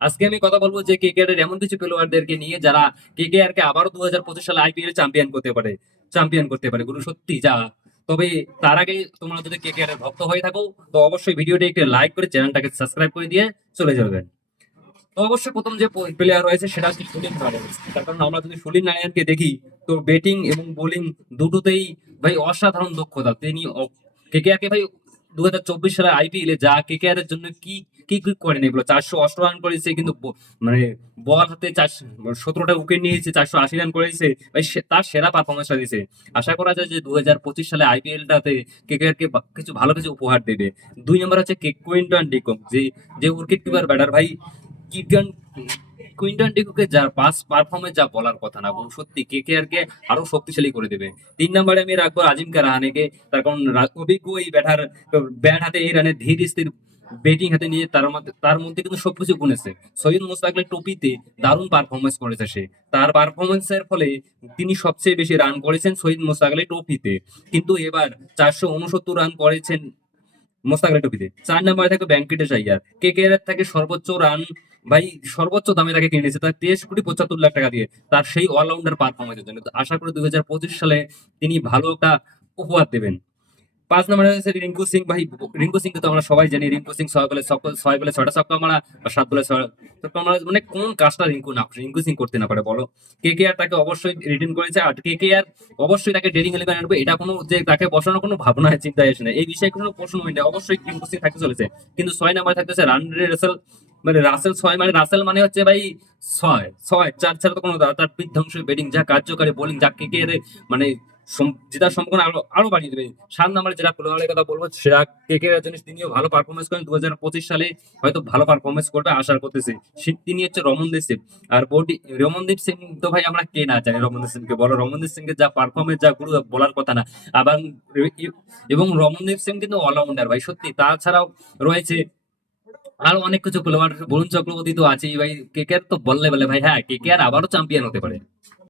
আজকে আমি কথা বলবো যে কেকেআর এর এমন কিছু খেলোয়াড়দেরকে নিয়ে যারা কেকেআর কে আবারও 2025 সালে আইপিএল চ্যাম্পিয়ন করতে পারে গুরু, সত্যি যা। তবে তার আগে তোমরা যদি কেকেআর এর ভক্ত হয়ে থাকো, তো অবশ্যই ভিডিওটি একটি লাইক করে চ্যানেলটাকে সাবস্ক্রাইব করে দিয়ে চলে যাবেন। তো অবশ্যই প্রথম যে প্লেয়ার রয়েছে সেটা হচ্ছে সুনীল নারায়ণ। তার কারণ আমরা যদি সুনীল নারায়ণকে দেখি, তো ব্যাটিং এবং বোলিং দুটোতেই ভাই অসাধারণ দক্ষতা। তিনি কেকেআর কে ভাই 2024 সালের আইপিএল এ যা কেকেআর এর জন্য কি কি কি করেন, এগুলো 408 রান করেছে, কিন্তু মানে বল হাতে 17টা উইকেট নিয়েছে, 480 রান করেছে ভাই, তার সেরা পারফরমেন্সটা দিয়েছে। আশা করা যায় যে 2025 সালে আইপিএলটাতে কেকেআর কে কিছু ভালো কিছু উপহার দেবে। দুই নম্বর হচ্ছে কুইন্টন ডিকক, যে যে উইকেট কিপার ব্যাটার ভাই। কিউটন কুইন্টন ডিকুকে যার পাস পারফরমেন্স যা বলার কথা না, এবং সত্যি কেকেআর কে আরো শক্তিশালী করে দেবে। 3 নম্বরে আমি রাখবো আজিমকে রাহানেকে। তার কারণ অভিজ্ঞ এই ব্যাটার, ব্যাট হাতে এই রানে ধীর স্থির ব্যাটিং হাতে নিয়ে তার মধ্যে কিন্তু সবকিছু গুনেছে। সৈয়দ মুস্তাক আলী টুপিতে দারুণ পারফরমেন্স করেছে সে। তার পারফরমেন্সের ফলে তিনি সবচেয়ে বেশি রান করেছেন সৈয়দ মুস্তাক আলী ট্রফিতে। কিন্তু এবার 469 রান করেছেন মোস্তাক আলী টুপিতে। 4 নম্বরে থাকবে ভেঙ্কটেশ আইয়ার, কেকেআর এর থেকে সর্বোচ্চ রান ভাই, সর্বোচ্চ দামে তাকে কিনেছে, তার 23,75,00,000 টাকা দিয়ে, তার সেই অলরাউন্ডার পারফরমেন্সের জন্য। তো আশা করি 2025 সালে তিনি ভালো একটা উপহার দেবেন। 5 নম্বরে হচ্ছে রিঙ্কু সিং ভাই। রিঙ্কু সিং তো আমরা সবাই জানি, রিঙ্কু সিং 6 বলে 6টা ছক্কা মারা, আর 7 বলে 6 ছক্কা মারা, মানে কোন কাজটা রিঙ্কু সিং করতে না পারে বলো। কেকেআর তাকে অবশ্যই রিটেন করেছে, আর কেকেআর অবশ্যই তাকে ডেরিং ইলেভেন আনবে, এটা কোনো যে তাকে বসানোর কোনো ভাবনা চিন্তায় আসে না, এই বিষয়ে কোনো প্রশ্ন হয় না, অবশ্যই রিঙ্কু সিং থাকতে চলেছে। কিন্তু 6 নম্বরে থাকতেছে রানডে রাসেল। মানে রাসেল 6, মানে রাসেল মানে হচ্ছে ভাই ছয় ছয় চার ছাড়া তো কোনো তার বিধ্বংসী ব্যাটিং যা, কার্যকারী বোলিং যা, কেকেআর মানে জেতার সম্ভাবনা আরো আরো বাড়িয়ে দেবে। 7 নম্বরে যেটা প্লেয়ারের কথা বলবো সেটা কেকেআর জন্য, তিনিও ভালো পারফরমেন্স করেন 2025 সালে, হয়তো ভালো পারফরমেন্স করবে আশা করতেছি। তিনি হচ্ছে রমনদীপ সিং। আর রমনদীপ সিং তো ভাই আমরা কে না জানি রমনদীপ সিংকে, বলো রমনদীপ সিং এর যা পারফরমেন্স যা গুরু, বলার কথা না। আবার এবং রমনদীপ সিং কিন্তু অলরাউন্ডার ভাই, সত্যি। তাছাড়াও রয়েছে আরো অনেক কিছু প্লেয়ার, বরুণ চক্রবর্তী তো আছেই ভাই। কেকেআর তো বললে বলে ভাই, হ্যাঁ কেকেআর আবারও চ্যাম্পিয়ন হতে পারে।